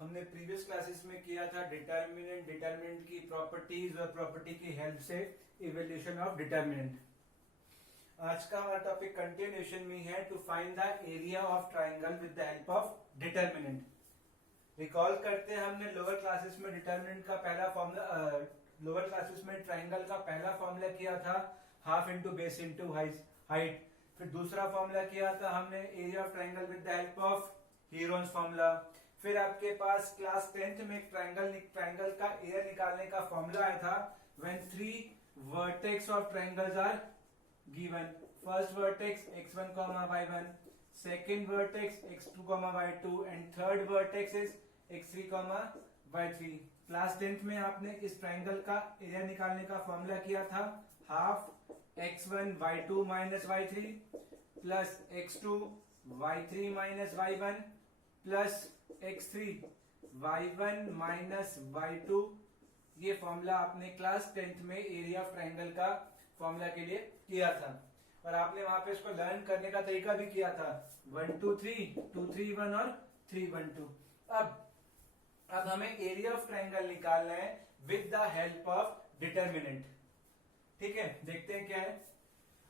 हमने previous classes में किया था डिटर्मिनेंट, डिटर्मिनेंट की प्रॉपर्टीज और प्रॉपर्टी की हेल्प से इवैल्यूएशन ऑफ डिटर्मिनेंट। आज का हमारा टॉपिक कंटिन्यूएशन में है to find the area of triangle with the help of determinant. Recall करते हैं हमने लोअर क्लासेस में डिटर्मिनेंट का पहला फॉर्मूला, लोअर क्लासेस में ट्राइंगल का पहला फॉर्मूला किया था half into base into height. फिर दूसरा फॉर्मूला किया था हमने area of triangle with the help of Heron's formula. फिर आपके पास क्लास 10th में ट्राइंगल का एरिया निकालने का फॉर्मूला आया था when 3 vertex of triangles are given. First vertex x1, y1, second vertex x2, y2 and third vertex is x3, y3। Class 10th में आपने इस ट्राइंगल का एरिया निकालने का फॉर्मूला किया था half x1 y2 minus y3 plus x2 y3 minus y1 plus x3 y1 minus y2। ये formula आपने क्लास 10th में एरिया ऑफ ट्राइंगल का फॉर्मूला के लिए किया था और आपने वहां पे इसको लर्न करने का तरीका भी किया था 1 2 3 2 3 1 और 3 1 2। अब हमें एरिया ऑफ ट्राइंगल निकालना है with the help of determinant. ठीक है, देखते हैं क्या है।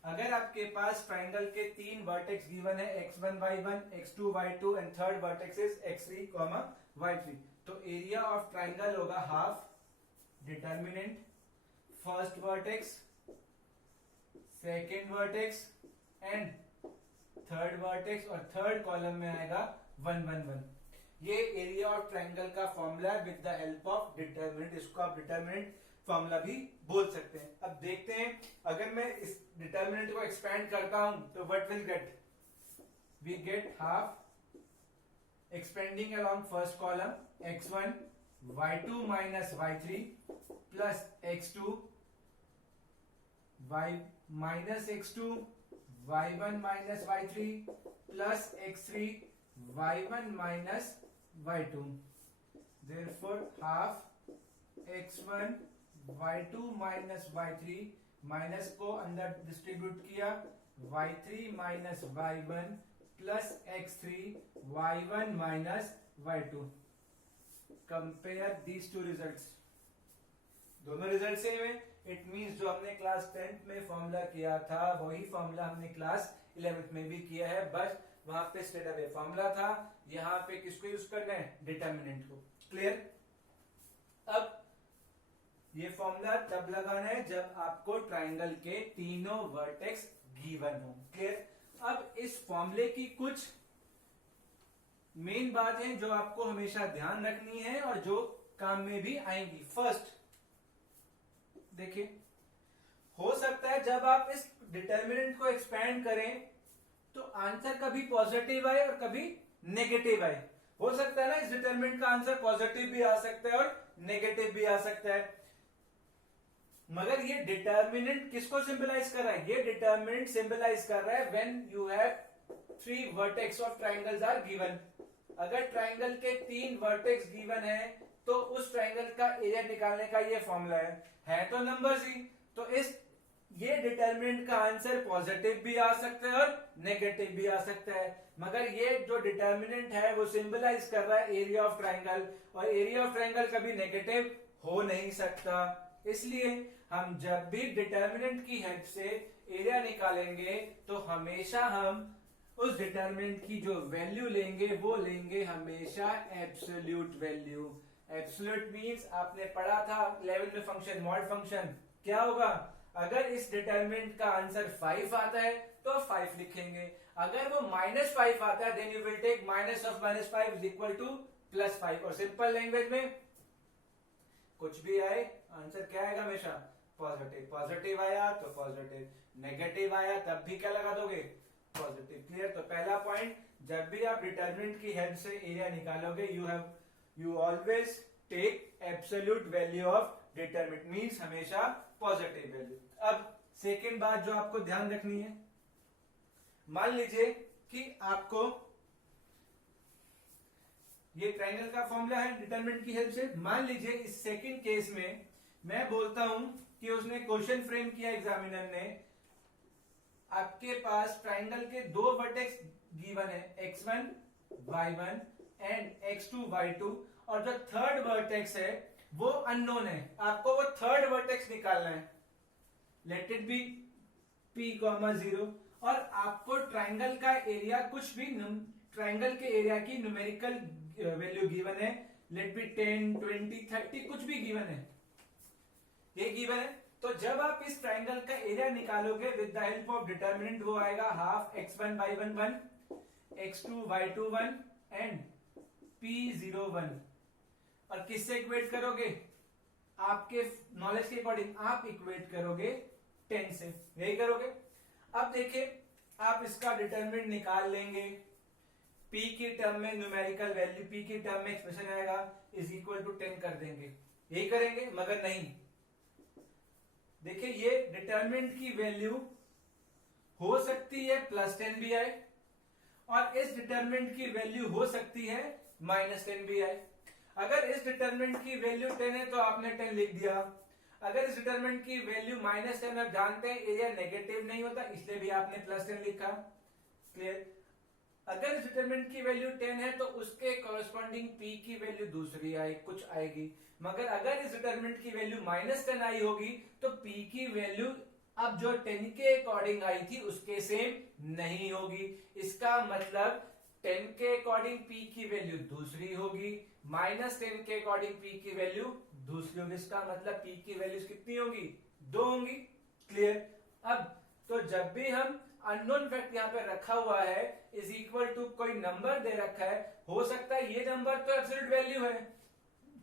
अगर आपके पास ट्राइंगल के 3 वर्टेक्स गिवन है x1 y1 x2 y2 and third vertex is x3 y3, तो एरिया ऑफ ट्राइंगल होगा half determinant first vertex second vertex and third vertex और थर्ड कॉलम में आएगा 1 1 1। ये एरिया ऑफ ट्राइंगल का formula with the help of determinant. इसको आप determinant formula भी बोल सकते हैं। अब देखते हैं अगर मैं इस डिटर्मिनेंट को एक्सपेंड करता हूं तो what will get, we get half expanding along first column x1 y2 minus y3 plus x2 y minus x2 y1 minus y3 plus x3 y1 minus y2। therefore half x1 y2 minus y3 minus को अंदर distribute किया y3 minus y1 plus x3 y1 minus y2। Compare these two results, दोनों result same है। It means जो हमने class 10th में formula किया था वही फॉर्मूला हमने क्लास 11th में भी किया है, बस वहां पे स्ट्रेट अवे फॉर्मूला था, यहाँ पे किसको यूज करना है, डिटर्मिनेंट को। क्लियर। अब ये फॉर्मूला तब लगाना है जब आपको ट्राइंगल के तीनों वर्टेक्स गिवन हो। क्लियर। अब इस फॉर्मूले की कुछ मेन बात है जो आपको हमेशा ध्यान रखनी है और जो काम में भी आएंगी। फर्स्ट देखिए, हो सकता है जब आप इस डिटर्मिनेंट को एक्सपेंड करें तो आंसर कभी पॉजिटिव आए और कभी नेगेटिव आए। हो सकता है ना इस डिटर्मिनेंट का आंसर पॉजिटिव भी आ सकता है और नेगेटिव भी आ सकता है, मगर ये डिटर्मिनेंट किसको सिंबलाइज कर रहा है, ये डिटर्मिनेंट सिंबलाइज कर रहा है when you have 3 vertex of triangles are given. अगर ट्राइंगल के 3 वर्टेक्स गिवन है तो उस ट्राइंगल का एरिया निकालने का ये फॉर्मूला है तो नंबर्स ही। तो ये डिटर्मिनेंट का आंसर पॉजिटिव भी आ सकता है और नेगेटिव भी आ सकता है, मगर ये जो डिटर्मिनेंट है वो सिंबलाइज कर रहा है एरिया ऑफ ट्राइंगल, और एरिया ऑफ ट्राइंगल कभी नेगेटिव हो नहीं सकता। इसलिए हम जब भी डिटर्मिनेंट की हेल्प से एरिया निकालेंगे तो हमेशा हम उस डिटर्मिनेंट की जो वैल्यू लेंगे वो लेंगे हमेशा एब्सोल्यूट वैल्यू। एब्सोल्यूट मींस आपने पढ़ा था 11 में फंक्शन मॉड फंक्शन, क्या होगा, अगर इस डिटर्मिनेंट का आंसर 5 आता है तो 5 लिखेंगे, अगर वो -5 आता है then you will take minus of -5 is equal to +5। और सिंपल लैंग्वेज में कुछ भी आए आंसर क्या आएगा, हमेशा पॉजिटिव। पॉजिटिव आया तो पॉजिटिव, नेगेटिव आया तब भी क्या लगा दोगे, पॉजिटिव। क्लियर। तो पहला पॉइंट, जब भी आप डिटर्मिनेंट की हेल्प से एरिया निकालोगे you always take absolute value of determinant, means हमेशा पॉजिटिव वैल्यू। अब सेकेंड बात जो आपको ध्यान रखनी है, मान लीजिए कि आपको ये ट्राइंगल का फॉर्मूला है डिटरमिनेंट की हेल्प से। मान लीजिए इस सेकंड केस में मैं बोलता हूं कि उसने क्वेश्चन फ्रेम किया एग्जामिनर ने, आपके पास ट्राइंगल के 2 वर्टेक्स गिवन है x1 y1 and x2 y2 और जो थर्ड वर्टेक्स है वो अननोन है, आपको वो थर्ड वर्टेक्स निकालना है। लेट इट बी p, 0 और आपको ट्राइंगल का एरिया कुछ भी ट्राइंगल के एरिया की न्यूमेरिकल वैल्यू गिवन है। लेट बी 10, 20, 30 कुछ भी गिवन है, ये गिवन है। तो जब आप इस ट्राइंगल का एरिया निकालोगे with the help of determinant, वो आएगा half x1 y1 1, x2 y2 1 and p0 1। और किससे इक्वेट करोगे? आपके नॉलेज के अकॉर्डिंग आप इक्वेट करोगे 10 से, यही करोगे। अब देखिए आप इसका डिटरमिनेंट निकाल लेंगे, p की टर्म में न्यूमेरिकल वैल्यू, p की टर्म में एक्सप्रेशन आएगा इज इक्वल टू 10 कर देंगे, यही करेंगे। मगर नहीं, देखिए ये डिटरमिनेंट की वैल्यू हो सकती है +10 भी आए और इस डिटरमिनेंट की वैल्यू हो सकती है -10 भी आए। अगर इस डिटरमिनेंट की वैल्यू 10 है तो आपने 10 लिख दिया। अगर इस डिटरमिनेंट की वैल्यू -10, आप जानते हैं एरिया नेगेटिव नहीं होता, इसलिए भी आपने +10 लिखा। क्लियर? अगर इस डिटरमिनेंट की वैल्यू 10 है तो उसके कॉरेस्पॉन्डिंग p की वैल्यू दूसरी आई कुछ आएगी। मगर अगर इस डिटरमिनेंट की वैल्यू -10 आई होगी तो p की वैल्यू अब जो 10 के अकॉर्डिंग आई थी उसके सेम नहीं होगी। इसका मतलब 10 के अकॉर्डिंग p की वैल्यू दूसरी होगी, -10 के अकॉर्डिंग p की वैल्यू दूसरी होगी। इसका मतलब p की वैल्यूज कितनी होंगी? 2 होंगी। क्लियर? अब तो जब भी हम अननोन फैक्ट यहाँ पे रखा हुआ है इज इक्वल टू कोई नंबर दे रखा है, हो सकता है ये नंबर तो एब्सोल्यूट वैल्यू है,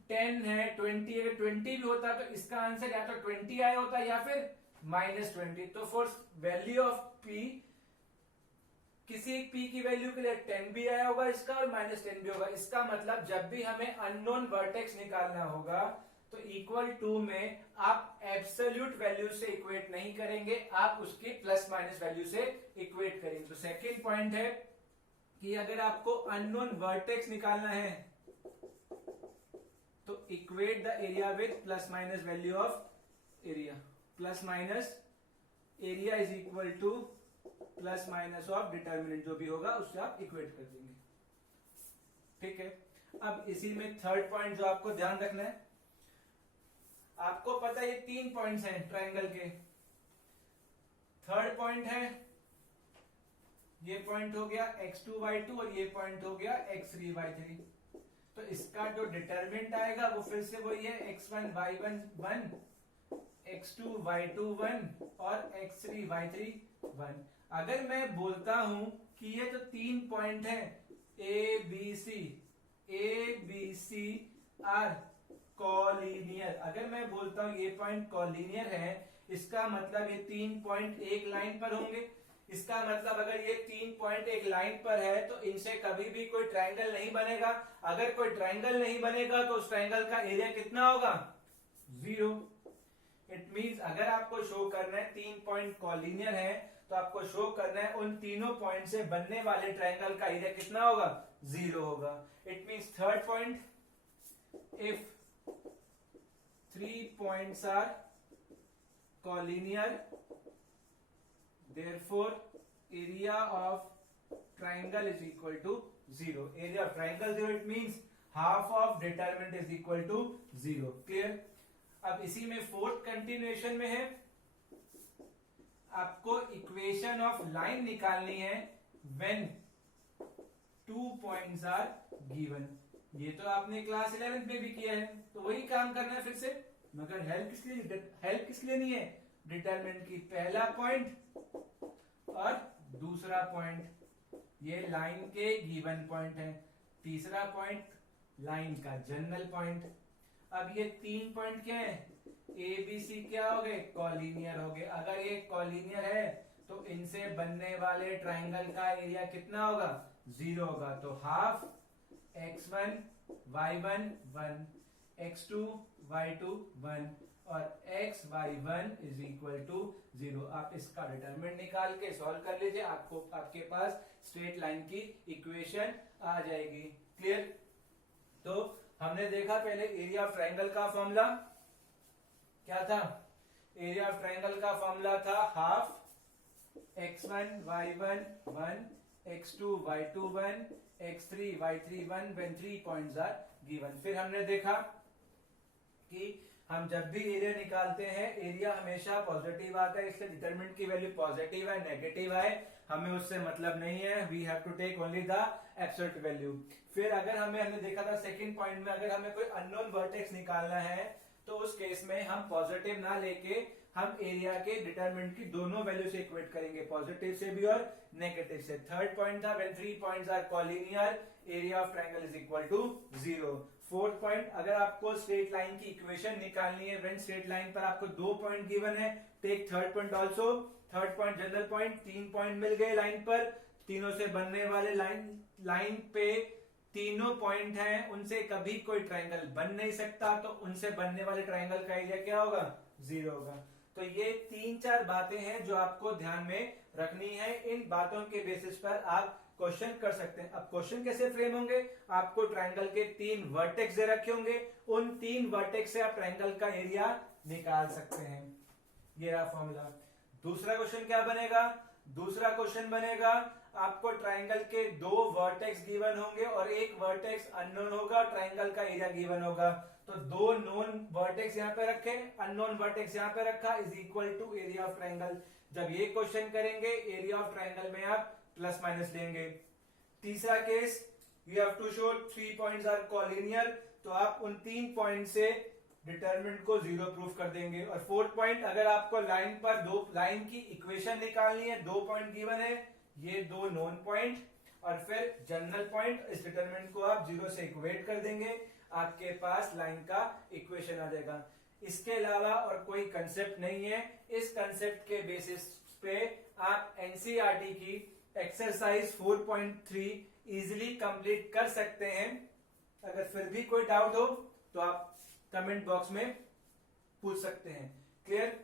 10 है, 20 है, 20 भी होता तो इसका आंसर या तो 20 आया होता या फिर -20। तो फॉर वैल्यू ऑफ p, किसी p की वैल्यू के लिए 10 भी आया होगा इसका और -10 भी होगा। इसका मतलब जब भी हमें अननोन वर्टेक्स निकालना होगा तो इक्वल टू में आप एब्सोल्यूट वैल्यू से इक्वेट नहीं करेंगे, आप उसकी +- वैल्यू से इक्वेट करेंगे। तो सेकेंड पॉइंट है कि अगर आपको अननोन वर्टेक्स निकालना है तो equate the area with +- value of area. +- Area is equal to +- of determinant, जो भी होगा उससे आप इक्वेट कर देंगे। ठीक है? अब इसी में थर्ड पॉइंट जो आपको ध्यान रखना है, आपको पता है ये 3 पॉइंट्स हैं ट्रायंगल के। थर्ड पॉइंट है, ये पॉइंट हो गया x2 y2 और ये पॉइंट हो गया x3 y3। तो इसका जो डिटरमिनेंट आएगा वो फिर से वही है x1 y1 1, x2 y2 1 और x3 y3 1। अगर मैं बोलता हूं कि ये तो 3 पॉइंट हैं a b c are collinear, अगर मैं बोलता हूं ये पॉइंट कॉलीनियर है, इसका मतलब ये 3 पॉइंट एक लाइन पर होंगे। इसका मतलब अगर ये 3 पॉइंट एक लाइन पर है तो इनसे कभी भी कोई ट्रायंगल नहीं बनेगा। अगर कोई ट्रायंगल नहीं बनेगा तो उस ट्रायंगल का एरिया कितना होगा? 0। इट मींस अगर आपको शो करना है 3 पॉइंट कॉलीनियर है तो आपको शो करना है उन तीनों पॉइंट से बनने वाले ट्रायंगल का एरिया कितना होगा? 0 होगा। It means third point, if 3 points are collinear, therefore area of triangle is equal to 0. Area of triangle 0, it means half of determinant is equal to 0. Clear? अब इसी में फोर्थ कंटिन्यूएशन में है, आपको इक्वेशन ऑफ लाइन निकालनी है when 2 points are given। ये तो आपने क्लास 11 में भी किया है, तो वही काम करना है फिर से। मगर हेल्प किस लिए नहीं है? डिटरमिनेंट की पहला पॉइंट और दूसरा पॉइंट ये लाइन के गिवन पॉइंट है, तीसरा पॉइंट लाइन का जनरल पॉइंट। अब ये 3 पॉइंट क्या है? ए बी सी क्या हो गए? कॉलीनियर हो गए। अगर ये कॉलीनियर है तो इनसे बनने वाले ट्राइंगल का एरिया कितना होगा? 0 होगा। तो half x1 y1 1, x2 y2 1 और x y1 is equal to 0। आप इसका डिटरमिनेंट निकाल के सॉल्व कर लीजिए, आपके पास स्ट्रेट लाइन की इक्वेशन आ जाएगी। क्लियर? तो हमने देखा पहले एरिया ऑफ ट्रायंगल का फॉर्मूला क्या था? एरिया ऑफ ट्रायंगल का फॉर्मूला था half x1 y1 1 x2 y21 x3 y31 when 3 points are given। फिर हमने देखा कि हम जब भी एरिया निकालते हैं एरिया हमेशा पॉजिटिव आता है, इसलिए डिटरमिनेंट की वैल्यू पॉजिटिव है नेगेटिव है हमें उससे मतलब नहीं है, we have to take only the absolute value. फिर अगर हमने देखा था सेकंड पॉइंट में अगर हमें कोई अननोन वर्टेक्स निकालना है तो उस केस में हम पॉजिटिव ना लेके हम एरिया के डिटरमिनेंट की दोनों वैल्यू से इक्वेट करेंगे, पॉजिटिव से भी और नेगेटिव से। थर्ड पॉइंट था when 3 points are collinear area of triangle is equal to 0। Fourth point अगर आपको स्ट्रेट लाइन की इक्वेशन निकालनी है व्हेन स्ट्रेट लाइन पर आपको 2 पॉइंट गिवन है, take third point also. Third point general point, 3 point मिल गए लाइन पर, तीनों से बनने वाले लाइन पे तीनों पॉइंट हैं, उनसे कभी कोई ट्रायंगल बन नहीं सकता, तो उनसे बनने वाले ट्रायंगल का एरिया क्या होगा? 0 होगा। तो ये 3-4 बातें हैं जो आपको ध्यान में रखनी है, इन बातों के बेसिस पर आप क्वेश्चन कर सकते हैं। अब क्वेश्चन कैसे फ्रेम होंगे? आपको ट्रायंगल के 3 वर्टेक्स दे रखे होंगे, उन 3 वर्टेक्स से आप ट्रायंगल का एरिया निकाल सकते हैं। ये रहा फॉर्मूला। दूसरा क्वेश्चन क्या बनेगा? दूसरा क्वेश्चन बनेगा आपको ट्रायंगल के 2 वर्टेक्स गिवन होंगे और एक वर्टेक्स अननोन होगा, ट्रायंगल का एरिया गिवन होगा। तो 2 नोन वर्टेक्स यहां पे रखे, अननोन वर्टेक्स यहां पे रखा, is equal to area of triangle. जब ये क्वेश्चन करेंगे एरिया ऑफ ट्रायंगल में आप प्लस माइनस लेंगे। तीसरा case, you have to show 3 points are collinear, तो आप उन 3 पॉइंट से डिटरमिनेंट को 0 प्रूफ कर देंगे। और फोर्थ पॉइंट, अगर आपको लाइन पर दो लाइन की इक्वेशन निकालनी है, 2 पॉइंट गिवन है, ये 2 नोन पॉइंट और फिर जनरल पॉइंट, इस डिटरमिनेंट को आप 0 से इक्वेट कर देंगे, आपके पास लाइन का इक्वेशन आ जाएगा। इसके अलावा और कोई कंसेप्ट नहीं है। इस कंसेप्ट के बेसिस पे आप एनसीईआरटी की एक्सरसाइज 4.3 इजीली कंप्लीट कर सकते हैं। अगर फिर भी कोई डाउट हो तो आप कमेंट बॉक्स में पूछ सकते हैं। क्लियर?